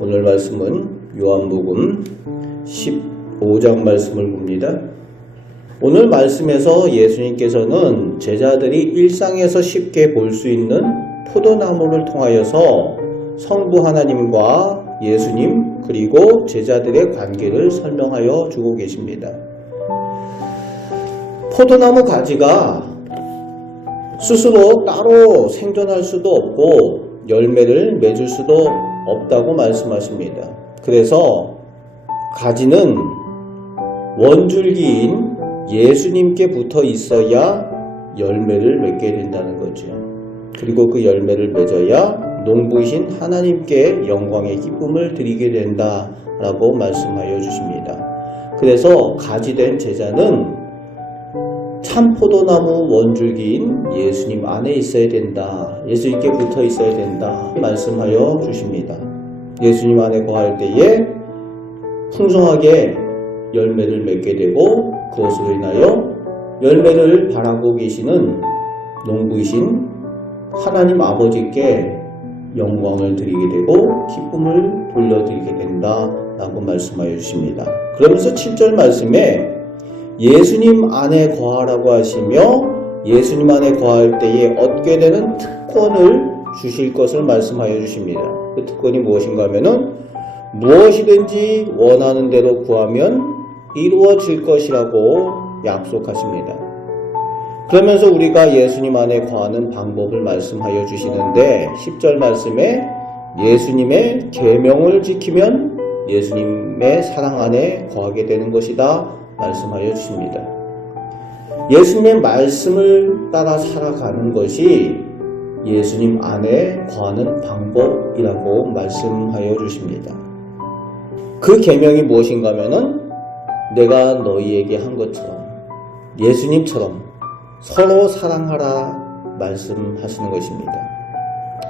오늘 말씀은 요한복음 15장 말씀을 봅니다. 오늘 말씀에서 예수님께서는 제자들이 일상에서 쉽게 볼 수 있는 포도나무를 통하여서 성부 하나님과 예수님 그리고 제자들의 관계를 설명하여 주고 계십니다. 포도나무 가지가 스스로 따로 생존할 수도 없고 열매를 맺을 수도 없다고 말씀하십니다. 그래서 가지는 원줄기인 예수님께 붙어 있어야 열매를 맺게 된다는 거죠. 그리고 그 열매를 맺어야 농부이신 하나님께 영광의 기쁨을 드리게 된다라고 말씀하여 주십니다. 그래서 가지된 제자는 참 포도나무 원줄기인 예수님 안에 있어야 된다. 예수님께 붙어 있어야 된다. 말씀하여 주십니다. 예수님 안에 거할 때에 풍성하게 열매를 맺게 되고 그것으로 인하여 열매를 바라고 계시는 농부이신 하나님 아버지께 영광을 드리게 되고 기쁨을 돌려드리게 된다라고 말씀하여 주십니다. 그러면서 7절 말씀에 예수님 안에 거하라고 하시며 예수님 안에 거할 때에 얻게 되는 특권을 주실 것을 말씀하여 주십니다. 그 특권이 무엇인가 하면은 무엇이든지 원하는 대로 구하면 이루어질 것이라고 약속하십니다. 그러면서 우리가 예수님 안에 거하는 방법을 말씀하여 주시는데 10절 말씀에 예수님의 계명을 지키면 예수님의 사랑 안에 거하게 되는 것이다 말씀하여 주십니다. 예수님의 말씀을 따라 살아가는 것이 예수님 안에 거하는 방법이라고 말씀하여 주십니다. 그 계명이 무엇인가 하면은 내가 너희에게 한 것처럼 예수님처럼 서로 사랑하라 말씀하시는 것입니다.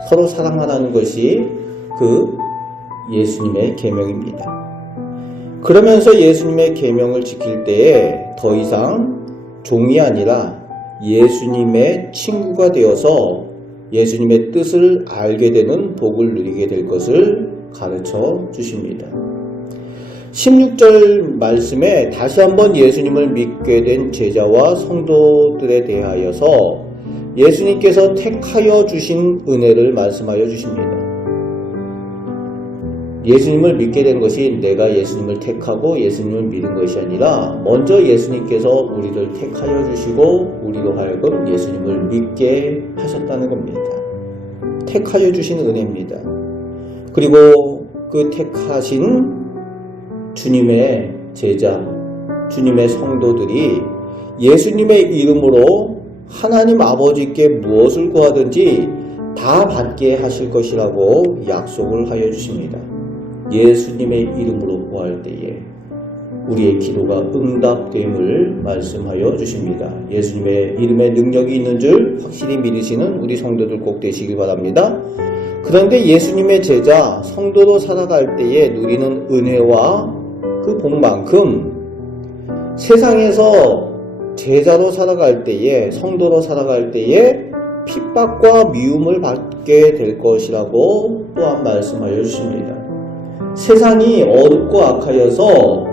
서로 사랑하라는 것이 그 예수님의 계명입니다. 그러면서 예수님의 계명을 지킬 때에 더 이상 종이 아니라 예수님의 친구가 되어서 예수님의 뜻을 알게 되는 복을 누리게 될 것을 가르쳐 주십니다. 16절 말씀에 다시 한번 예수님을 믿게 된 제자와 성도들에 대하여서 예수님께서 택하여 주신 은혜를 말씀하여 주십니다. 예수님을 믿게 된 것이 내가 예수님을 택하고 예수님을 믿은 것이 아니라 먼저 예수님께서 우리를 택하여 주시고 우리로 하여금 예수님을 믿게 하셨다는 겁니다. 택하여 주신 은혜입니다. 그리고 그 택하신 주님의 제자, 주님의 성도들이 예수님의 이름으로 하나님 아버지께 무엇을 구하든지 다 받게 하실 것이라고 약속을 하여 주십니다. 예수님의 이름으로 구할 때에 우리의 기도가 응답됨을 말씀하여 주십니다. 예수님의 이름에 능력이 있는 줄 확실히 믿으시는 우리 성도들 꼭 되시길 바랍니다. 그런데 예수님의 제자, 성도로 살아갈 때에 누리는 은혜와 그 복만큼 세상에서 제자로 살아갈 때에 성도로 살아갈 때에 핍박과 미움을 받게 될 것이라고 또한 말씀하여 주십니다. 세상이 어둡고 악하여서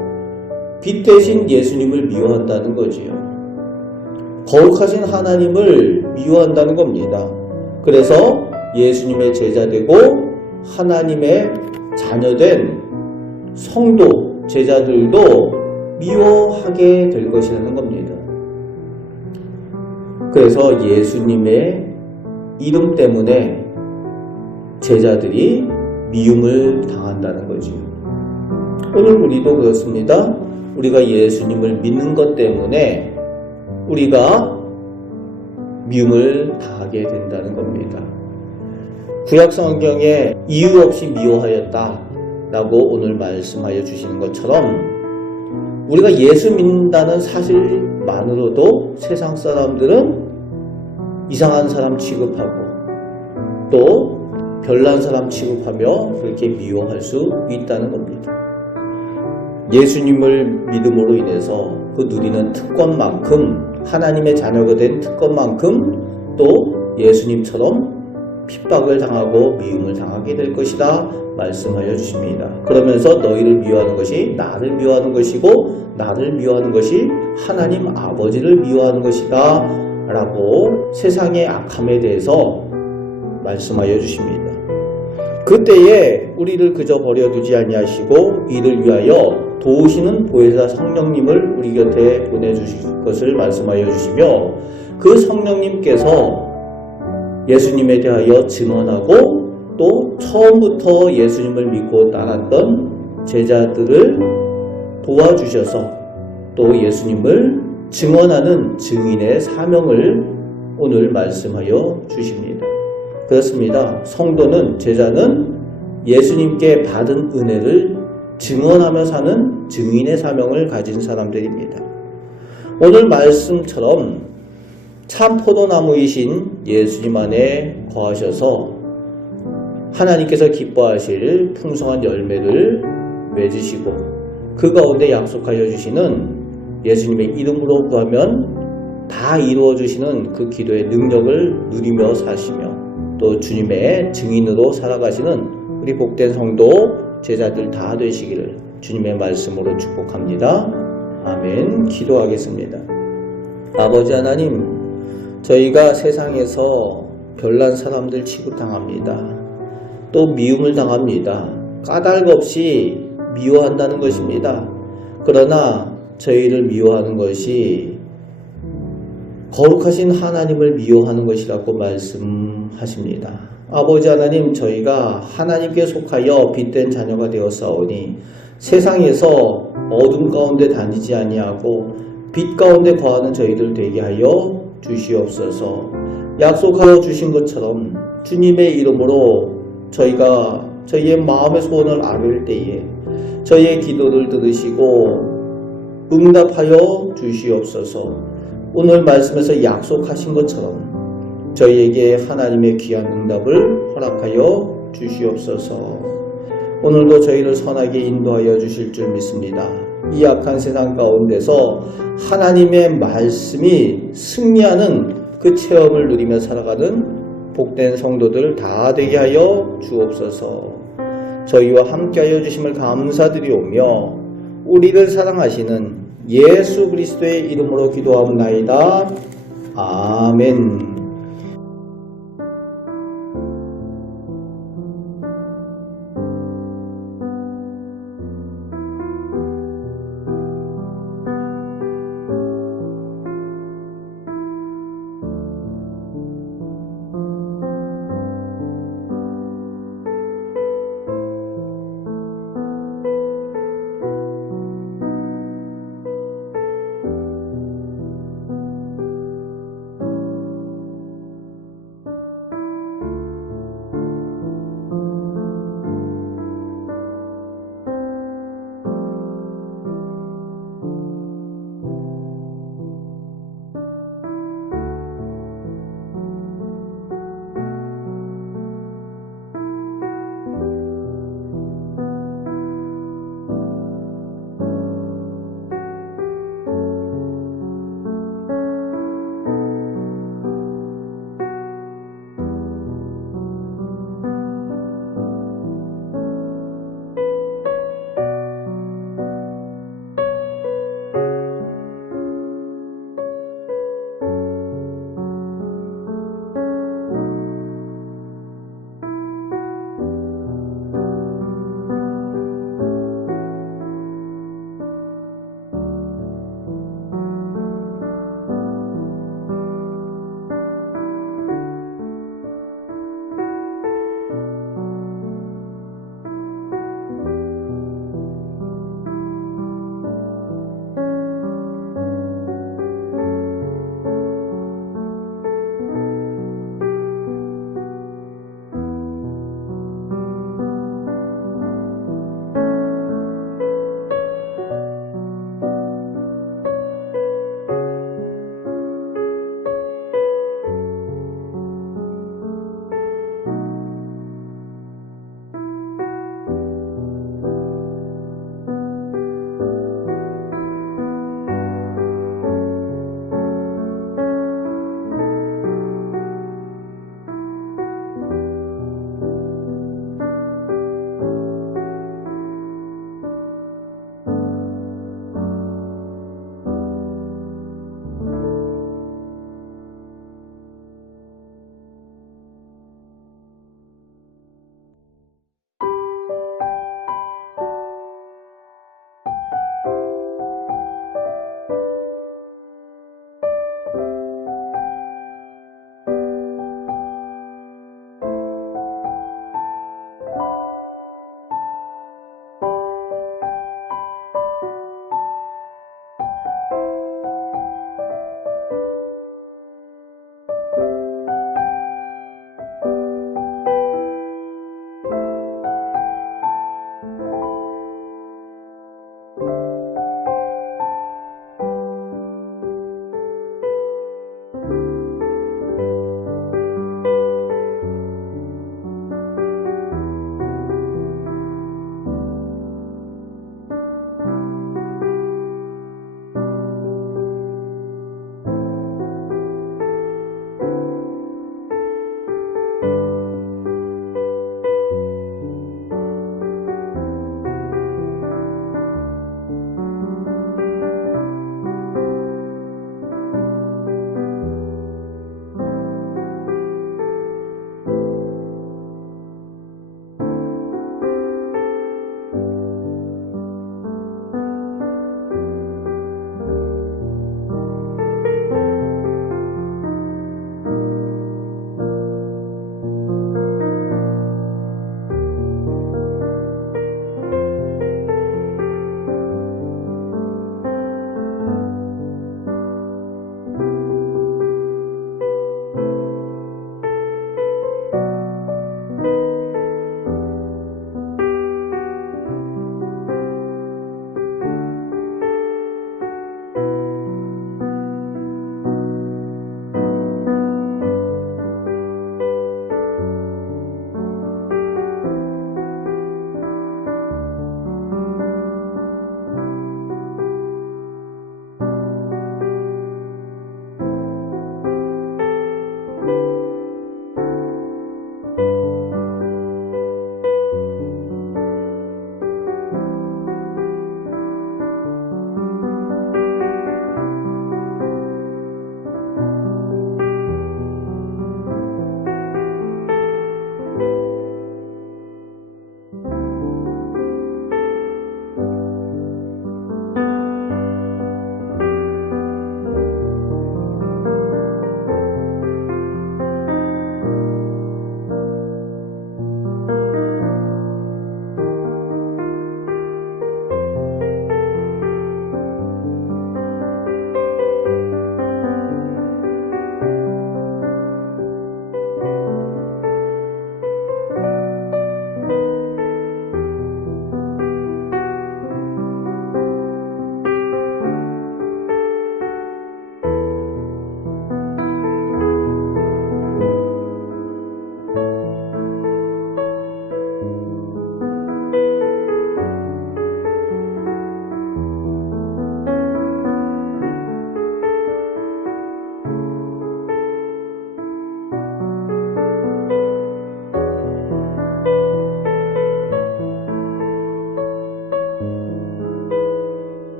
빛 대신 예수님을 미워한다는 거지요. 거룩하신 하나님을 미워한다는 겁니다. 그래서 예수님의 제자되고 하나님의 자녀된 성도, 제자들도 미워하게 될 것이라는 겁니다. 그래서 예수님의 이름 때문에 제자들이 미움을 당한다는 거지요. 오늘 우리도 그렇습니다. 우리가 예수님을 믿는 것 때문에 우리가 미움을 당하게 된다는 겁니다. 구약 성경에 이유 없이 미워하였다 라고 오늘 말씀하여 주시는 것처럼 우리가 예수 믿는다는 사실만으로도 세상 사람들은 이상한 사람 취급하고 또 별난 사람 취급하며 그렇게 미워할 수 있다는 겁니다. 예수님을 믿음으로 인해서 그 누리는 특권만큼 하나님의 자녀가 된 특권만큼 또 예수님처럼 핍박을 당하고 미움을 당하게 될 것이다 말씀하여 주십니다. 그러면서 너희를 미워하는 것이 나를 미워하는 것이고 나를 미워하는 것이 하나님 아버지를 미워하는 것이다 라고 세상의 악함에 대해서 말씀하여 주십니다. 그때에 우리를 그저 버려두지 아니하시고 이를 위하여 도우시는 보혜사 성령님을 우리 곁에 보내주실 것을 말씀하여 주시며 그 성령님께서 예수님에 대하여 증언하고 또 처음부터 예수님을 믿고 따랐던 제자들을 도와주셔서 또 예수님을 증언하는 증인의 사명을 오늘 말씀하여 주십니다. 그렇습니다. 성도는, 제자는 예수님께 받은 은혜를 증언하며 사는 증인의 사명을 가진 사람들입니다. 오늘 말씀처럼 참 포도나무이신 예수님 안에 거하셔서 하나님께서 기뻐하실 풍성한 열매를 맺으시고 그 가운데 약속하여 주시는 예수님의 이름으로 구하면 다 이루어 주시는 그 기도의 능력을 누리며 사시며 또 주님의 증인으로 살아가시는 우리 복된 성도 제자들 다 되시기를 주님의 말씀으로 축복합니다. 아멘. 기도하겠습니다. 아버지 하나님, 저희가 세상에서 별난 사람들 취급당합니다. 또 미움을 당합니다. 까닭 없이 미워한다는 것입니다. 그러나 저희를 미워하는 것이 거룩하신 하나님을 미워하는 것이라고 말씀하십니다. 아버지 하나님, 저희가 하나님께 속하여 빛된 자녀가 되었사오니 세상에서 어둠 가운데 다니지 아니하고 빛 가운데 거하는 저희들 되게 하여 주시옵소서. 약속하여 주신 것처럼 주님의 이름으로 저희가 저희의 마음의 소원을 아뢰을 때에 저희의 기도를 들으시고 응답하여 주시옵소서. 오늘 말씀에서 약속하신 것처럼 저희에게 하나님의 귀한 응답을 허락하여 주시옵소서. 오늘도 저희를 선하게 인도하여 주실 줄 믿습니다. 이 악한 세상 가운데서 하나님의 말씀이 승리하는 그 체험을 누리며 살아가는 복된 성도들 다 되게 하여 주옵소서. 저희와 함께하여 주심을 감사드리오며 우리를 사랑하시는 예수 그리스도의 이름으로 기도하옵나이다. 아멘.